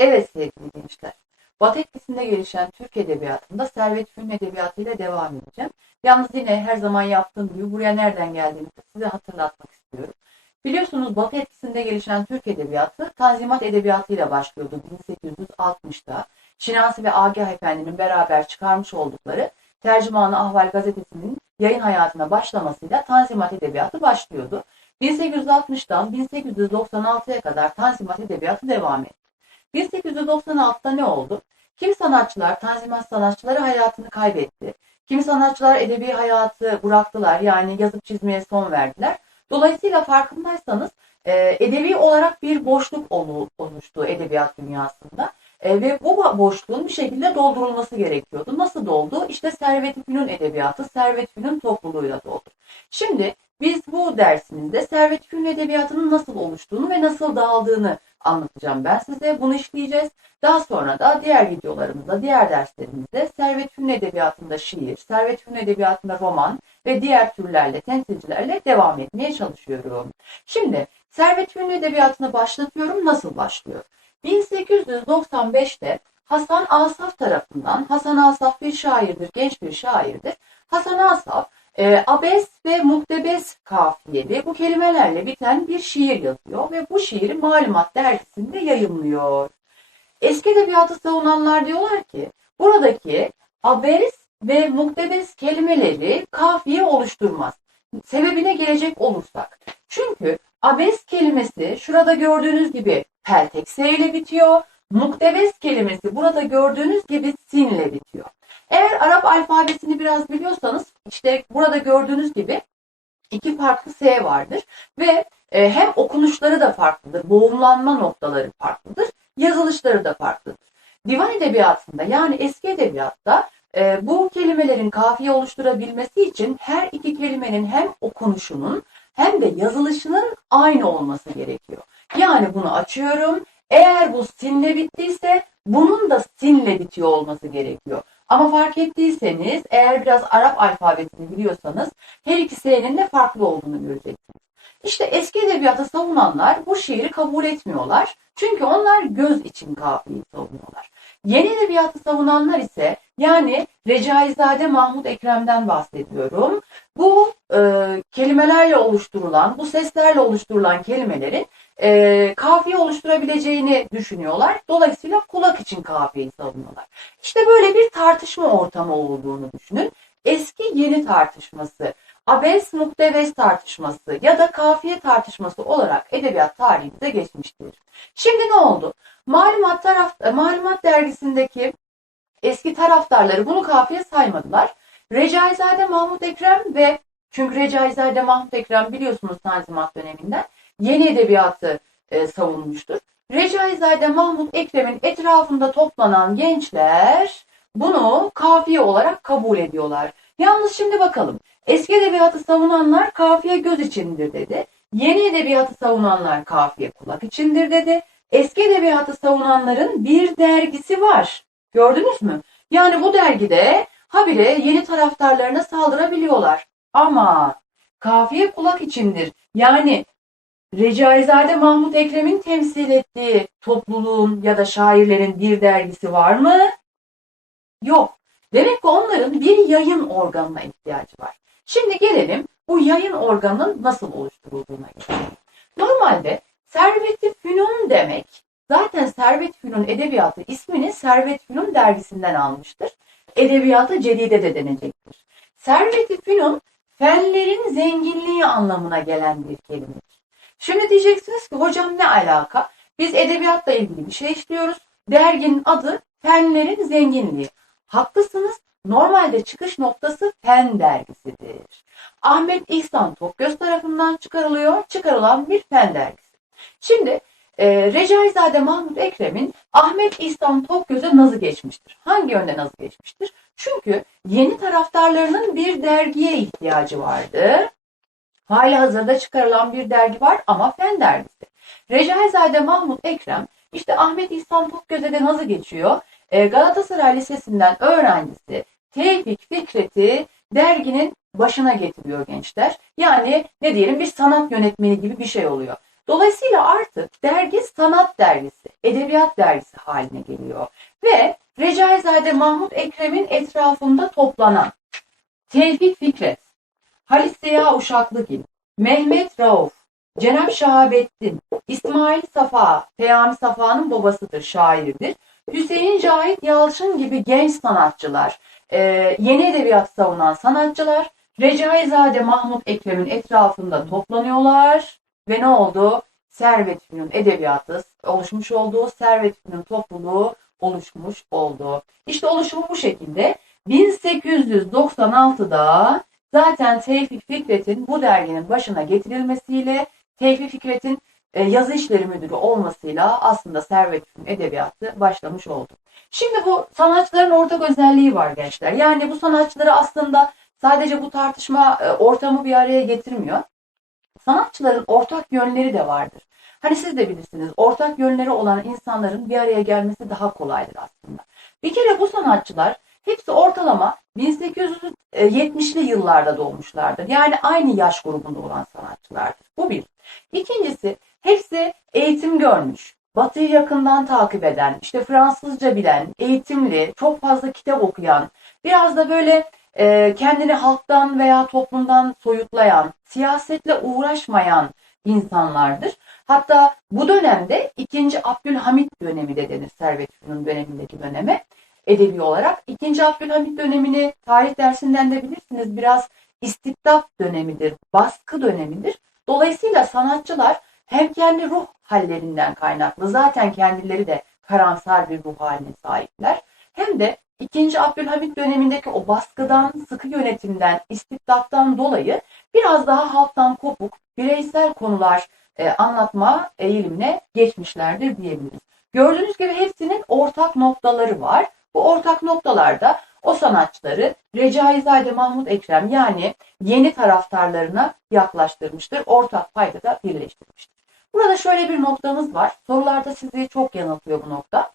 Evet sevgili gençler. Batı etkisinde gelişen Türk Edebiyatı'nda Servet Fünun Edebiyatı ile devam edeceğim. Yalnız yine her zaman yaptığım gibi buraya nereden geldiğimizi size hatırlatmak istiyorum. Biliyorsunuz Batı etkisinde gelişen Türk Edebiyatı Tanzimat Edebiyatı ile başlıyordu 1860'da. Şinasi ve Agah Efendi'nin beraber çıkarmış oldukları Tercümanı Ahval gazetesinin yayın hayatına başlamasıyla Tanzimat Edebiyatı başlıyordu. 1860'dan 1896'ya kadar Tanzimat Edebiyatı devam etti. 1896'da ne oldu? Kimi sanatçılar, Tanzimat sanatçıları hayatını kaybetti. Kimi sanatçılar edebi hayatı bıraktılar yani yazıp çizmeye son verdiler. Dolayısıyla farkındaysanız e, edebi olarak bir boşluk oluştu edebiyat dünyasında. E, ve bu boşluğun bir şekilde doldurulması gerekiyordu. Nasıl doldu? İşte Servet-i Fünun edebiyatı, Servet-i Fünun topluluğuyla doldu. Şimdi biz bu dersimizde Servet-i Fünun edebiyatının nasıl oluştuğunu ve nasıl dağıldığını anlatacağım ben size. Bunu işleyeceğiz. Daha sonra da diğer videolarımızda, diğer derslerimizde Servet Fünun Edebiyatı'nda şiir, Servet Fünun Edebiyatı'nda roman ve diğer türlerle, temsilcilerle devam etmeye çalışıyorum. Şimdi Servet Fünun Edebiyatı'nı başlatıyorum. Nasıl başlıyor? 1895'te Hasan Asaf tarafından, Hasan Asaf bir şairdir, genç bir şairdir. Hasan Asaf e, abes ve muhtebes kafiyeli bu kelimelerle biten bir şiir yazıyor ve bu şiiri Malumat dergisinde yayımlıyor. Eski edebiyatı savunanlar diyorlar ki buradaki abes ve muhtebes kelimeleri kafiye oluşturmaz. Sebebine gelecek olursak. Çünkü abes kelimesi şurada gördüğünüz gibi peltekse ile bitiyor. Muktebes kelimesi burada gördüğünüz gibi sinle bitiyor. Eğer Arap alfabesini biraz biliyorsanız işte burada gördüğünüz gibi iki farklı S vardır ve e, hem okunuşları da farklıdır, boğumlanma noktaları farklıdır, yazılışları da farklıdır. Divan edebiyatında yani eski edebiyatta e, bu kelimelerin kafiye oluşturabilmesi için her iki kelimenin hem okunuşunun hem de yazılışının aynı olması gerekiyor. Yani bunu açıyorum. Eğer bu sinle bittiyse bunun da sinle bitiyor olması gerekiyor. Ama fark ettiyseniz eğer biraz Arap alfabesini biliyorsanız her iki S'nin de farklı olduğunu göreceksiniz. İşte eski edebiyatı savunanlar bu şiiri kabul etmiyorlar. Çünkü onlar göz için kafiyeyi savunuyorlar. Yeni edebiyatı savunanlar ise yani Recaizade Mahmut Ekrem'den bahsediyorum. Bu e, kelimelerle oluşturulan, bu seslerle oluşturulan kelimelerin e, kafiye oluşturabileceğini düşünüyorlar. Dolayısıyla kulak için kafiyeyi savunuyorlar. İşte böyle bir tartışma ortamı olduğunu düşünün. Eski yeni tartışması, abes muhteves tartışması ya da kafiye tartışması olarak edebiyat tarihimize geçmiştir. Şimdi ne oldu? Malumat, taraf, Malumat dergisindeki eski taraftarları bunu kafiye saymadılar. Recaizade Mahmut Ekrem ve çünkü Recaizade Mahmut Ekrem biliyorsunuz Tanzimat döneminden yeni edebiyatı e, savunmuştur. Recaizade Mahmut Ekrem'in etrafında toplanan gençler bunu kafiye olarak kabul ediyorlar. Yalnız şimdi bakalım. Eski edebiyatı savunanlar kafiye göz içindir dedi. Yeni edebiyatı savunanlar kafiye kulak içindir dedi. Eski edebiyatı savunanların bir dergisi var. Gördünüz mü? Yani bu dergide habire yeni taraftarlarına saldırabiliyorlar. Ama kafiye kulak içindir. Yani Recaizade Mahmut Ekrem'in temsil ettiği topluluğun ya da şairlerin bir dergisi var mı? Yok. Demek ki onların bir yayın organına ihtiyacı var. Şimdi gelelim bu yayın organının nasıl oluşturulduğuna. Normalde Servet-i Fünun demek zaten Servet Fünun Edebiyatı ismini Servet Fünun dergisinden almıştır. Edebiyatı Cedide de denecektir. Servet-i Fünun fenlerin zenginliği anlamına gelen bir kelimedir. Şimdi diyeceksiniz ki hocam ne alaka? Biz edebiyatla ilgili bir şey işliyoruz. Derginin adı Fenlerin Zenginliği. Haklısınız. Normalde çıkış noktası Fen dergisidir. Ahmet İhsan Tokgöz tarafından çıkarılıyor. Çıkarılan bir fen dergisi. Şimdi e, Recaizade Mahmut Ekrem'in Ahmet İhsan Tokgöz'e nazı geçmiştir. Hangi yönde nazı geçmiştir? Çünkü yeni taraftarlarının bir dergiye ihtiyacı vardı. Hali hazırda çıkarılan bir dergi var ama fen dergisi. Recaizade Mahmut Ekrem işte Ahmet İhsan Tokgöz'e de nazı geçiyor. E, Galatasaray Lisesi'nden öğrencisi Tevfik Fikret'i derginin başına getiriyor gençler. Yani ne diyelim bir sanat yönetmeni gibi bir şey oluyor. Dolayısıyla artık dergi sanat dergisi, edebiyat dergisi haline geliyor. Ve Recaizade Mahmut Ekrem'in etrafında toplanan Tevfik Fikret, Halis Ziya Uşaklıgil, Mehmet Rauf, Cenab Şahabettin, İsmail Safa, Peyami Safa'nın babasıdır, şairdir. Hüseyin Cahit Yalçın gibi genç sanatçılar, e, yeni edebiyat savunan sanatçılar Recaizade Mahmut Ekrem'in etrafında toplanıyorlar ve ne oldu? Servet Fünun edebiyatı oluşmuş oldu, Servet Fünun topluluğu oluşmuş oldu. İşte oluşumu bu şekilde. 1896'da zaten Tevfik Fikret'in bu derginin başına getirilmesiyle Tevfik Fikret'in e, yazı işleri müdürü olmasıyla aslında Servet Fünun edebiyatı başlamış oldu. Şimdi bu sanatçıların ortak özelliği var gençler. Yani bu sanatçıları aslında sadece bu tartışma e, ortamı bir araya getirmiyor. Sanatçıların ortak yönleri de vardır. Hani siz de bilirsiniz ortak yönleri olan insanların bir araya gelmesi daha kolaydır aslında. Bir kere bu sanatçılar hepsi ortalama 1870'li yıllarda doğmuşlardır. Yani aynı yaş grubunda olan sanatçılardır. Bu bir. İkincisi hepsi eğitim görmüş. Batı'yı yakından takip eden, işte Fransızca bilen, eğitimli, çok fazla kitap okuyan, biraz da böyle e, kendini halktan veya toplumdan soyutlayan, siyasetle uğraşmayan insanlardır. Hatta bu dönemde 2. Abdülhamit dönemi de denir Servet Fünun dönemindeki döneme edebi olarak. 2. Abdülhamit dönemini tarih dersinden de bilirsiniz biraz istibdat dönemidir, baskı dönemidir. Dolayısıyla sanatçılar hem kendi ruh hallerinden kaynaklı zaten kendileri de karamsar bir ruh haline sahipler. Hem de 2. Abdülhamit dönemindeki o baskıdan, sıkı yönetimden, istibdattan dolayı biraz daha halktan kopuk, bireysel konular e, anlatma eğilimine geçmişlerdir diyebiliriz. Gördüğünüz gibi hepsinin ortak noktaları var. Bu ortak noktalarda o sanatçıları Recaizade Mahmut Ekrem yani yeni taraftarlarına yaklaştırmıştır. Ortak payda da birleştirmiştir. Burada şöyle bir noktamız var. Sorularda sizi çok yanıltıyor bu nokta.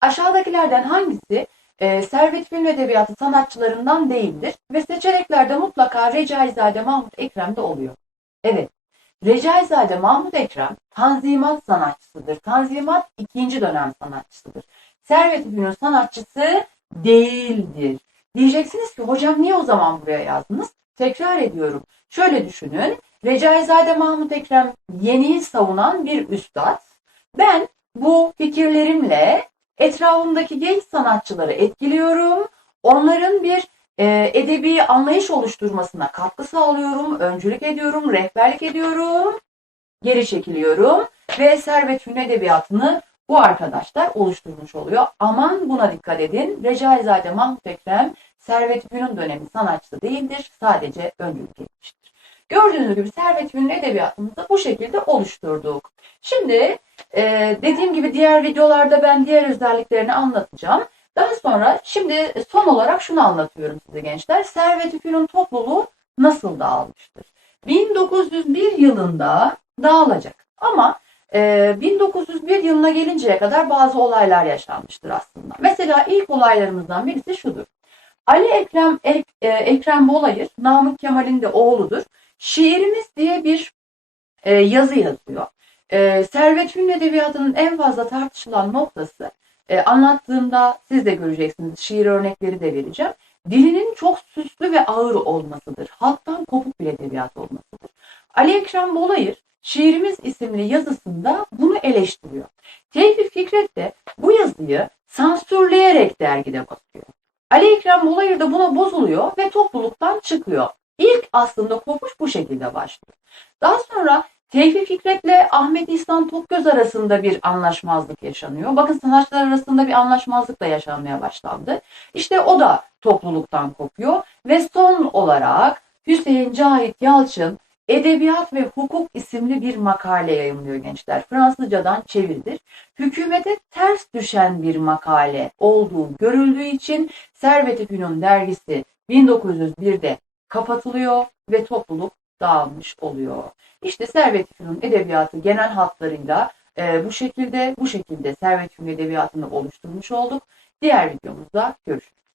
Aşağıdakilerden hangisi e, Servet Film Edebiyatı sanatçılarından değildir ve seçeneklerde mutlaka Recaizade Mahmut Ekrem'de oluyor. Evet, Recaizade Mahmut Ekrem Tanzimat sanatçısıdır. Tanzimat ikinci dönem sanatçısıdır. Servet Fünun sanatçısı değildir. Diyeceksiniz ki hocam niye o zaman buraya yazdınız? Tekrar ediyorum. Şöyle düşünün. Recaizade Mahmut Ekrem yeniyi savunan bir üstad. Ben bu fikirlerimle etrafımdaki genç sanatçıları etkiliyorum. Onların bir e, edebi anlayış oluşturmasına katkı sağlıyorum, öncülük ediyorum, rehberlik ediyorum, geri çekiliyorum ve Servet Fünun Edebiyatı'nı bu arkadaşlar oluşturmuş oluyor. Aman buna dikkat edin. Recaizade Mahmut Ekrem Servet Fünun dönemi sanatçısı değildir. Sadece öncülük etmiştir. Gördüğünüz gibi Servet Fünun Edebiyatımızı bu şekilde oluşturduk. Şimdi e, dediğim gibi diğer videolarda ben diğer özelliklerini anlatacağım. Daha sonra şimdi son olarak şunu anlatıyorum size gençler. Servet-i Fünun topluluğu nasıl dağılmıştır? 1901 yılında dağılacak ama e, 1901 yılına gelinceye kadar bazı olaylar yaşanmıştır aslında. Mesela ilk olaylarımızdan birisi şudur. Ali Ekrem Ek, e, Ekrem Bolayır, Namık Kemal'in de oğludur. Şiirimiz diye bir e, yazı yazıyor. E, Servet Fünun Edebiyatı'nın en fazla tartışılan noktası e, anlattığımda siz de göreceksiniz. Şiir örnekleri de vereceğim. Dilinin çok süslü ve ağır olmasıdır. Halktan kopuk bir edebiyat olmasıdır. Ali Ekrem Bolayır Şiirimiz isimli yazısında bunu eleştiriyor. Tevfik Fikret de bu yazıyı sansürleyerek dergide basıyor. Ali Ekrem Bolayır da buna bozuluyor ve topluluktan çıkıyor. İlk aslında kopuş bu şekilde başlıyor. Daha sonra Tevfik Fikret'le Ahmet İhsan Tokgöz arasında bir anlaşmazlık yaşanıyor. Bakın sanatçılar arasında bir anlaşmazlık da yaşanmaya başlandı. İşte o da topluluktan kopuyor ve son olarak Hüseyin Cahit Yalçın Edebiyat ve Hukuk isimli bir makale yayınlıyor gençler. Fransızcadan çeviridir. Hükümete ters düşen bir makale olduğu görüldüğü için Servet-i Fünun dergisi 1901'de kapatılıyor ve topluluk dağılmış oluyor. İşte Servet-i Fünun edebiyatı genel hatlarıyla e, bu şekilde bu şekilde Servet-i Fünun edebiyatını oluşturmuş olduk. Diğer videomuzda görüşürüz.